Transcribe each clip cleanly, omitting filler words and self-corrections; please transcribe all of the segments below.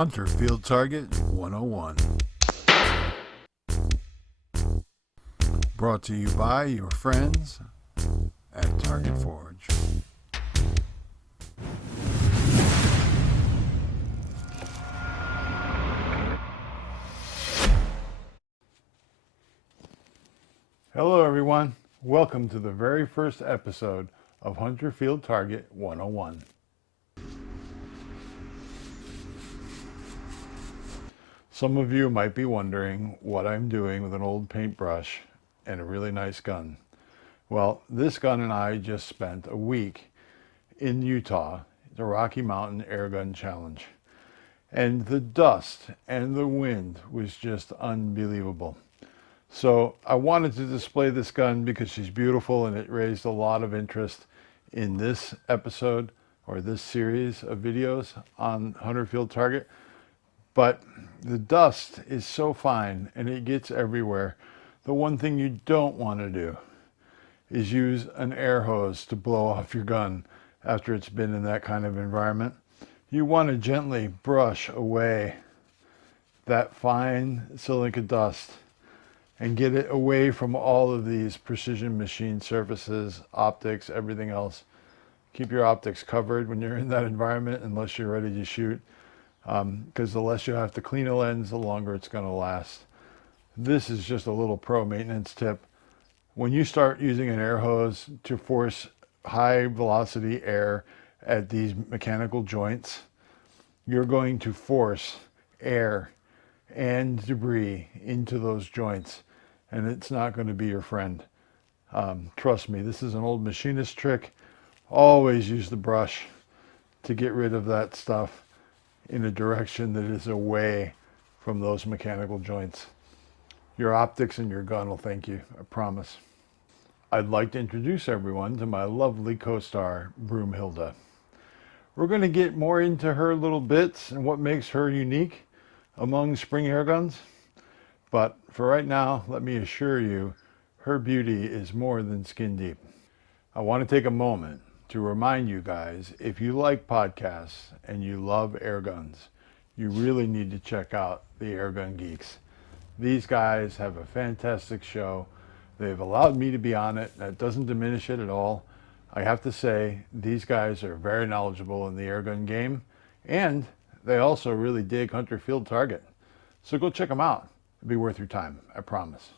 Hunter Field Target 101. Brought to you by your friends at Target Forge. Hello everyone, welcome to the very first episode of Hunter Field Target 101. Some of you might be wondering what I'm doing with an old paintbrush and a really nice gun. Well, this gun and I just spent a week in Utah, the Rocky Mountain Airgun Challenge. And the dust and the wind was just unbelievable. So I wanted to display this gun because she's beautiful and it raised a lot of interest in this episode or this series of videos on Hunter Field Target. But the dust is so fine and it gets everywhere. The one thing you don't want to do is use an air hose to blow off your gun after it's been in that kind of environment. You want to gently brush away that fine silica dust and get it away from all of these precision machine surfaces, optics, everything else. Keep your optics covered when you're in that environment unless you're ready to shoot. Because the less you have to clean a lens, the longer it's going to last. This is just a little pro maintenance tip. When you start using an air hose to force high velocity air at these mechanical joints, you're going to force air and debris into those joints, and it's not going to be your friend. Trust me, this is an old machinist trick. Always use the brush to get rid of that stuff in a direction that is away from those mechanical joints. Your optics and your gun will thank you, I promise. I'd like to introduce everyone to my lovely co-star, Broomhilda. We're going to get more into her little bits and what makes her unique among spring air guns. But for right now, let me assure you, her beauty is more than skin deep. I want to take a moment to remind you guys, if you like podcasts and you love air guns, you really need to check out the Airgun Geeks. These guys have a fantastic show. They've allowed me to be on it. That doesn't diminish it at all. I have to say, these guys are very knowledgeable in the airgun game, and they also really dig Hunter Field Target. So go check them out. It'll be worth your time, I promise.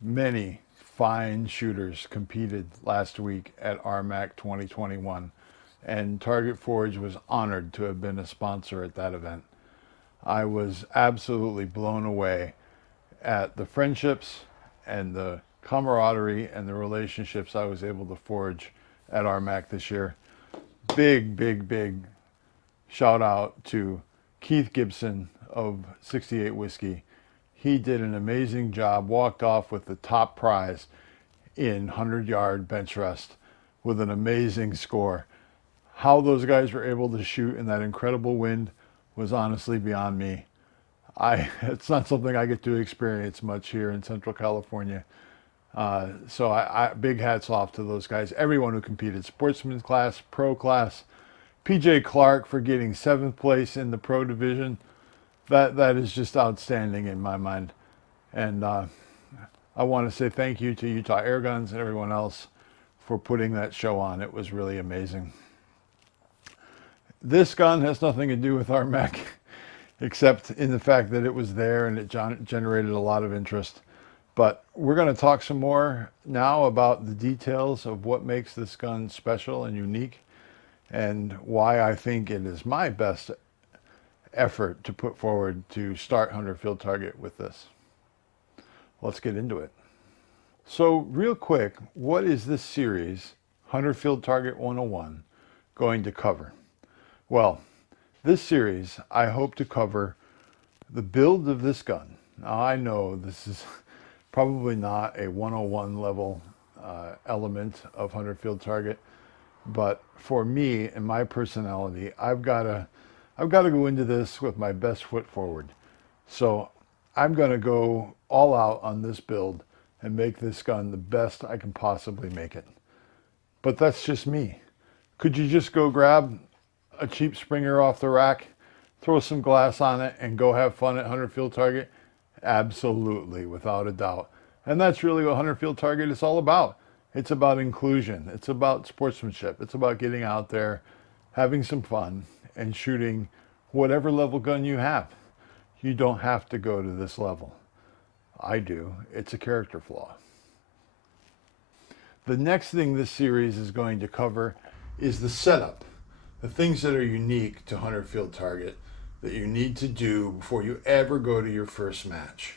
Many fine shooters competed last week at RMAC 2021, and Target Forge was honored to have been a sponsor at that event. I was absolutely blown away at the friendships and the camaraderie and the relationships I was able to forge at RMAC this year. Big shout out to Keith Gibson of 68 Whiskey. He did an amazing job, walked off with the top prize in 100-yard bench rest with an amazing score. How those guys were able to shoot in that incredible wind was honestly beyond me. It's not something I get to experience much here in Central California. So big hats off to those guys. Everyone who competed, sportsman class, pro class, PJ Clark for getting 7th place in the pro division. That is just outstanding in my mind. And I want to say thank you to Utah Airguns and everyone else for putting that show on. It was really amazing. This gun has nothing to do with RMAC, except in the fact that it was there and it generated a lot of interest. But we're going to talk some more now about the details of what makes this gun special and unique, and why I think it is my best effort to put forward to start Hunter Field Target with this. Let's get into it. So real quick, what is this series, Hunter Field Target 101, going to cover? Well, this series, I hope to cover the build of this gun. Now I know this is probably not a 101 level element of Hunter Field Target, but for me and my personality, I've got to go into this with my best foot forward. So I'm going to go all out on this build and make this gun the best I can possibly make it. But that's just me. Could you just go grab a cheap Springer off the rack throw some glass on it and go have fun at 100 field target? Absolutely, without a doubt. And that's really what 100 field target is all about. It's about inclusion. It's about sportsmanship. It's about getting out there, having some fun, and shooting whatever level gun you have. You don't have to go to this level. I do. It's a character flaw. The next thing this series is going to cover is the setup. The things that are unique to 100 field target that you need to do before you ever go to your first match.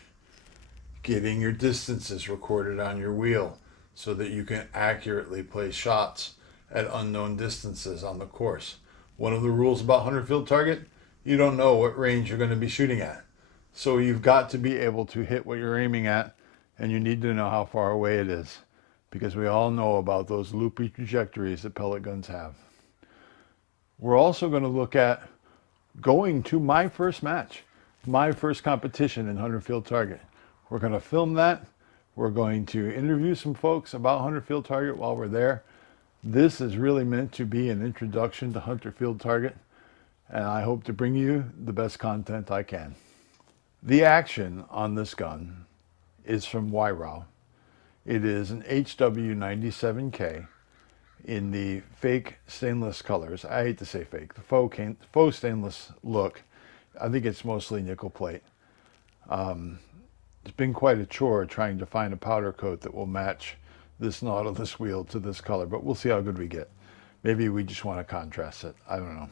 Getting your distances recorded on your wheel so that you can accurately place shots at unknown distances on the course. One of the rules about 100 field target, you don't know what range you're going to be shooting at. So you've got to be able to hit what you're aiming at, and you need to know how far away it is, because we all know about those loopy trajectories that pellet guns have. We're also going to look at going to my first match, my first competition in 100 field target. We're going to film that. We're going to interview some folks about 100 field target while we're there. This is really meant to be an introduction to 100 field target, and I hope to bring you the best content I can. The action on this gun is from Wyrow. It is an HW97K in the fake stainless colors. I hate to say fake, the faux stainless look. I think it's mostly nickel plate. It's been quite a chore trying to find a powder coat that will match this Nautilus wheel to this color, but we'll see how good we get. Maybe we just want to contrast it. I don't know.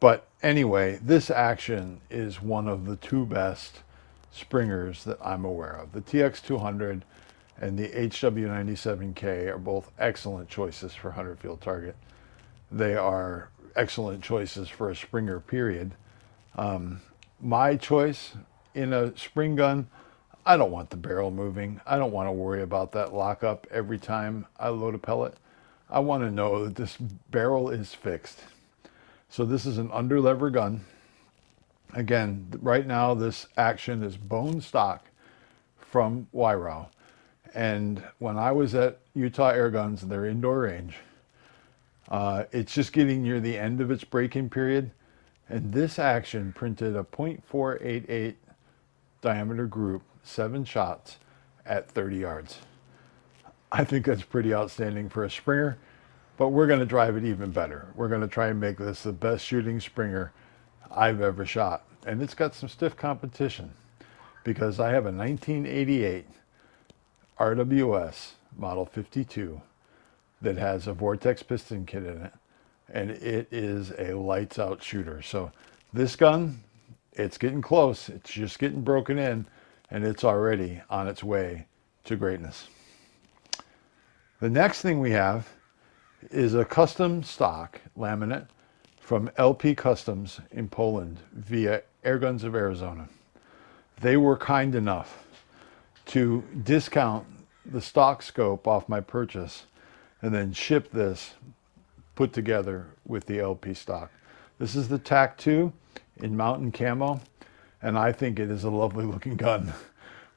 But anyway, this action is one of the two best springers that I'm aware of. The TX200 and the HW97K are both excellent choices for 100 field target. They are excellent choices for a springer, period. My choice in a spring gun, I don't want the barrel moving. I don't want to worry about that lockup every time I load a pellet. I want to know that this barrel is fixed. So this is an under-lever gun. Again, right now this action is bone stock from Wyrow. And when I was at Utah Airguns, their indoor range, it's just getting near the end of its break-in period. And this action printed a .488 diameter group, 7 shots at 30 yards. I think that's pretty outstanding for a springer, but we're going to drive it even better. We're going to try and make this the best shooting springer I've ever shot. And it's got some stiff competition because I have a 1988 RWS Model 52 that has a Vortex piston kit in it, and it is a lights out shooter. So this gun, it's getting close. It's just getting broken in, and it's already on its way to greatness. The next thing we have is a custom stock laminate from LP Customs in Poland via Airguns of Arizona. They were kind enough to discount the stock scope off my purchase and then ship this put together with the LP stock. This is the TAC 2 in mountain camo, and I think it is a lovely looking gun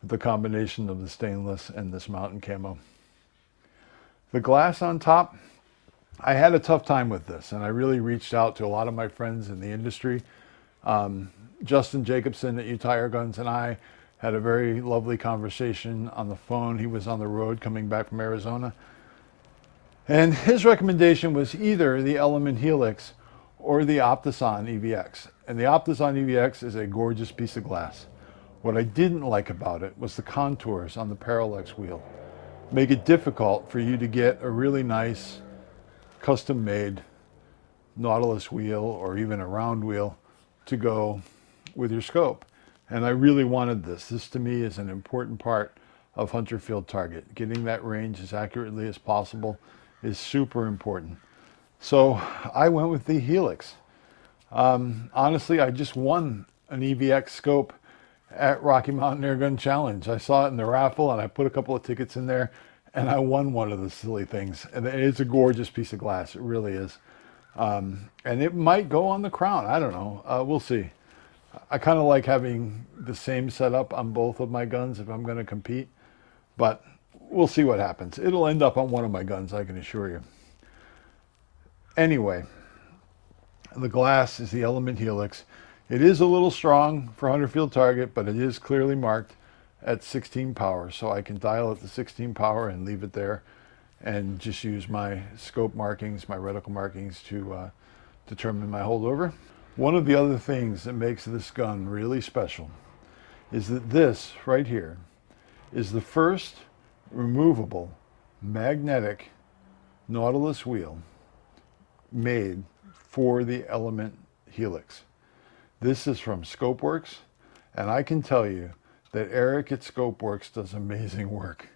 with the combination of the stainless and this mountain camo. The glass on top, I had a tough time with this, and I really reached out to a lot of my friends in the industry. Justin Jacobson at Utah Airguns and I had a very lovely conversation on the phone. He was on the road coming back from Arizona. And his recommendation was either the Element Helix or the Optison EVX. And the Optison EVX is a gorgeous piece of glass. What I didn't like about it was the contours on the Parallax wheel. Make it difficult for you to get a really nice custom-made Nautilus wheel or even a round wheel to go with your scope. And I really wanted this. This to me is an important part of hunter field target. Getting that range as accurately as possible is super important. So I went with the Helix. Honestly, I just won an EVX scope at Rocky Mountain Airgun Challenge. I saw it in the raffle and I put a couple of tickets in there and I won one of the silly things. And it's a gorgeous piece of glass. It really is. And it might go on the crown. I don't know. We'll see. I kind of like having the same setup on both of my guns if I'm going to compete, but we'll see what happens. It'll end up on one of my guns, I can assure you. Anyway, The glass is the element helix. It is a little strong for 100 field target, but it is clearly marked at 16 power, so I can dial it to 16 power and leave it there and just use my scope markings, my reticle markings to determine my holdover. One of the other things that makes this gun really special is that this right here is the first removable magnetic Nautilus wheel made for the element helix. This is from Scopeworks, and I can tell you that Eric at Scopeworks does amazing work.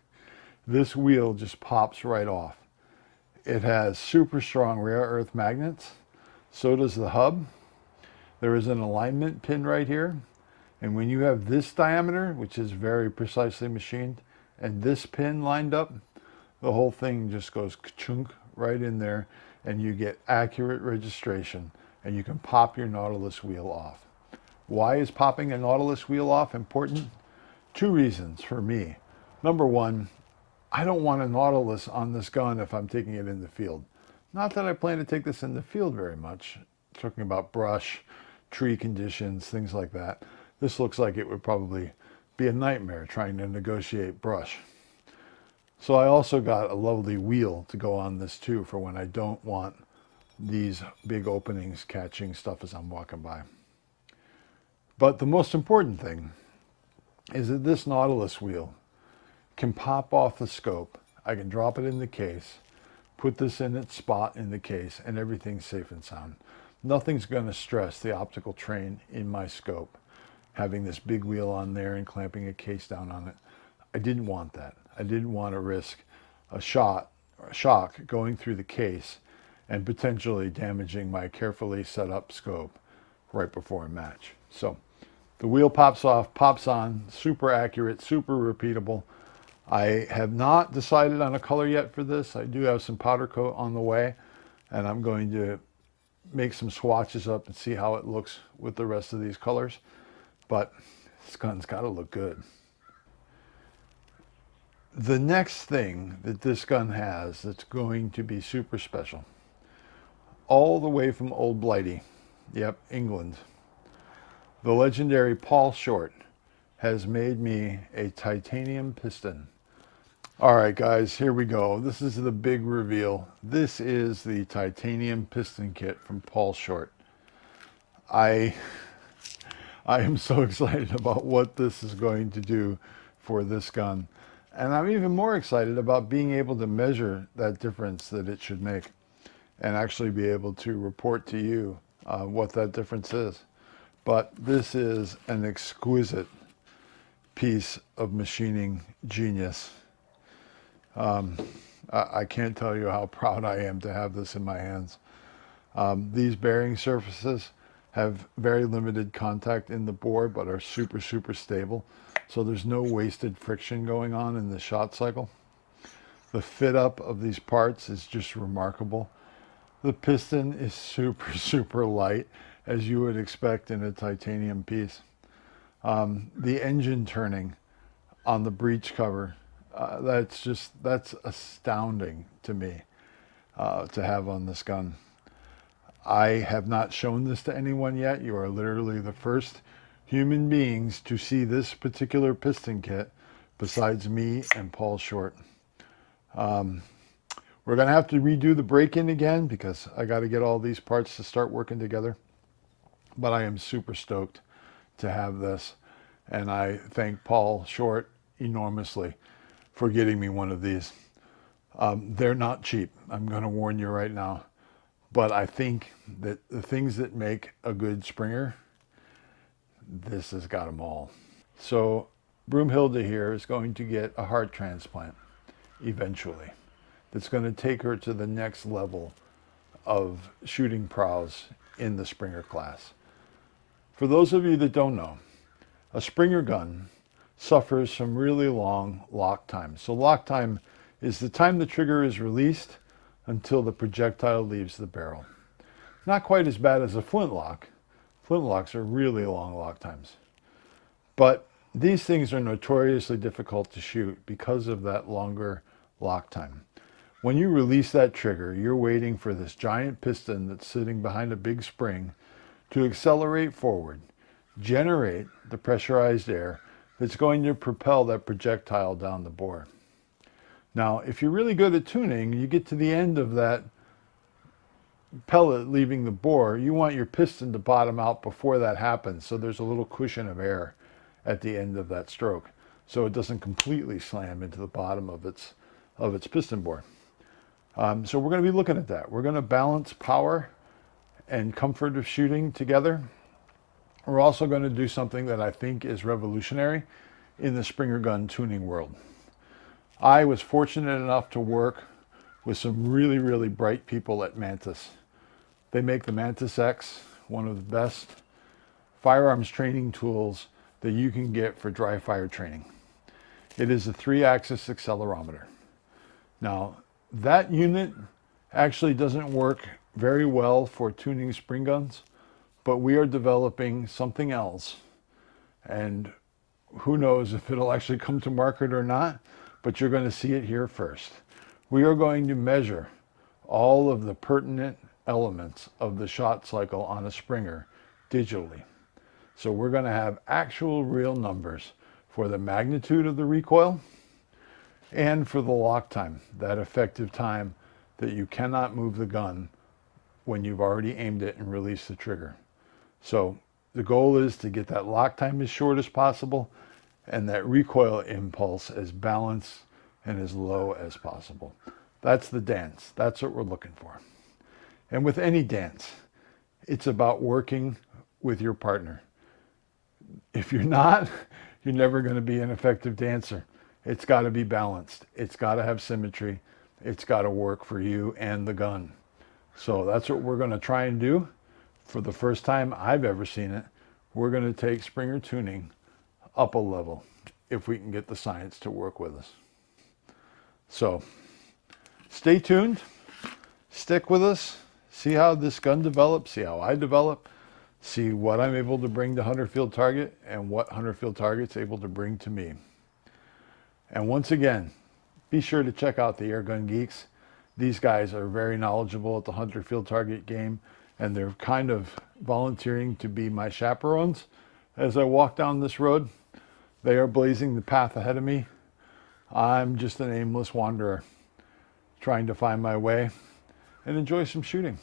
This wheel just pops right off. It has super strong rare earth magnets. So does the hub. There is an alignment pin right here. And when you have this diameter, which is very precisely machined, and this pin lined up, the whole thing just goes ka-chunk right in there, and you get accurate registration, and you can pop your Nautilus wheel off. Why is popping a Nautilus wheel off important? 2 reasons for me. Number one, I don't want a Nautilus on this gun if I'm taking it in the field. Not that I plan to take this in the field very much. Talking about brush, tree conditions, things like that. This looks like it would probably be a nightmare trying to negotiate brush. So I also got a lovely wheel to go on this too for when I don't want these big openings catching stuff as I'm walking by. But the most important thing is that this Nautilus wheel can pop off the scope. I can drop it in the case, put this in its spot in the case, and everything's safe and sound. Nothing's going to stress the optical train in my scope. Having this big wheel on there and clamping a case down on it, I didn't want that. I didn't want to risk a shock going through the case and potentially damaging my carefully set up scope right before a match. So the wheel pops off, pops on, super accurate, super repeatable. I have not decided on a color yet for this. I do have some powder coat on the way, and I'm going to make some swatches up and see how it looks with the rest of these colors. But this gun's got to look good. The next thing that this gun has that's going to be super special, all the way from Old Blighty, yep, England, the legendary Paul Short has made me a titanium piston. All right, guys, here we go. This is the big reveal. This is the titanium piston kit from Paul Short. I am so excited about what this is going to do for this gun. And I'm even more excited about being able to measure that difference that it should make and actually be able to report to you what that difference is. But this is an exquisite piece of machining genius. I can't tell you how proud I am to have this in my hands. These bearing surfaces have very limited contact in the bore, but are super, super stable. So there's no wasted friction going on in the shot cycle. The fit up of these parts is just remarkable. The piston is super, super light, as you would expect in a titanium piece. The engine turning on the breech cover, that's astounding to me to have on this gun. I have not shown this to anyone yet. You are literally the first human beings to see this particular piston kit besides me and Paul Short. We're going to have to redo the break-in again because I got to get all these parts to start working together. But I am super stoked to have this. And I thank Paul Short enormously for getting me one of these. They're not cheap. I'm going to warn you right now. But I think that the things that make a good Springer, this has got them all. So Broomhilda here is going to get a heart transplant eventually. That's going to take her to the next level of shooting prowess in the Springer class. For those of you that don't know, a Springer gun suffers from really long lock time. So lock time is the time the trigger is released until the projectile leaves the barrel. Not quite as bad as a flintlock. Flintlocks are really long lock times. But these things are notoriously difficult to shoot because of that longer lock time. When you release that trigger, you're waiting for this giant piston that's sitting behind a big spring to accelerate forward, generate the pressurized air that's going to propel that projectile down the bore. Now, if you're really good at tuning, you get to the end of that pellet leaving the bore, you want your piston to bottom out before that happens, so there's a little cushion of air at the end of that stroke, so it doesn't completely slam into the bottom of its piston bore. So we're going to be looking at that. We're going to balance power and comfort of shooting together. We're also going to do something that I think is revolutionary in the Springer gun tuning world. I was fortunate enough to work with some really, really bright people at Mantis. They make the Mantis X, one of the best firearms training tools that you can get for dry fire training. It is a 3-axis accelerometer. Now, that unit actually doesn't work very well for tuning spring guns, but we are developing something else, and who knows if it'll actually come to market or not, but you're going to see it here first. We are going to measure all of the pertinent elements of the shot cycle on a Springer digitally. So we're going to have actual real numbers for the magnitude of the recoil and for the lock time, that effective time that you cannot move the gun when you've already aimed it and released the trigger. So the goal is to get that lock time as short as possible and that recoil impulse as balanced and as low as possible. That's the dance. That's what we're looking for. And with any dance, it's about working with your partner. If you're not, you're never going to be an effective dancer. It's got to be balanced. It's got to have symmetry. It's got to work for you and the gun. So that's what we're going to try and do. For the first time I've ever seen it, we're going to take Springer tuning up a level if we can get the science to work with us. So stay tuned, stick with us, see how this gun develops, see how I develop, see what I'm able to bring to Hunter Field Target and what Hunter Field Target's able to bring to me. And once again, be sure to check out the Airgun Geeks. These guys are very knowledgeable at the Hunter Field Target game, and they're kind of volunteering to be my chaperones as I walk down this road. They are blazing the path ahead of me. I'm just an aimless wanderer trying to find my way and enjoy some shooting.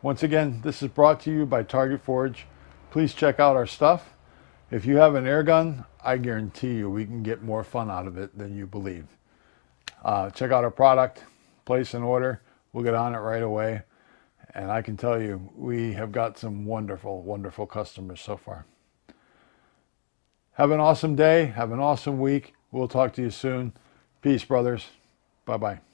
Once again, this is brought to you by Target Forge. Please check out our stuff. If you have an air gun, I guarantee you we can get more fun out of it than you believe. Check out our product, place an order. We'll get on it right away. And I can tell you, we have got some wonderful, wonderful customers so far. Have an awesome day. Have an awesome week. We'll talk to you soon. Peace, brothers. Bye-bye.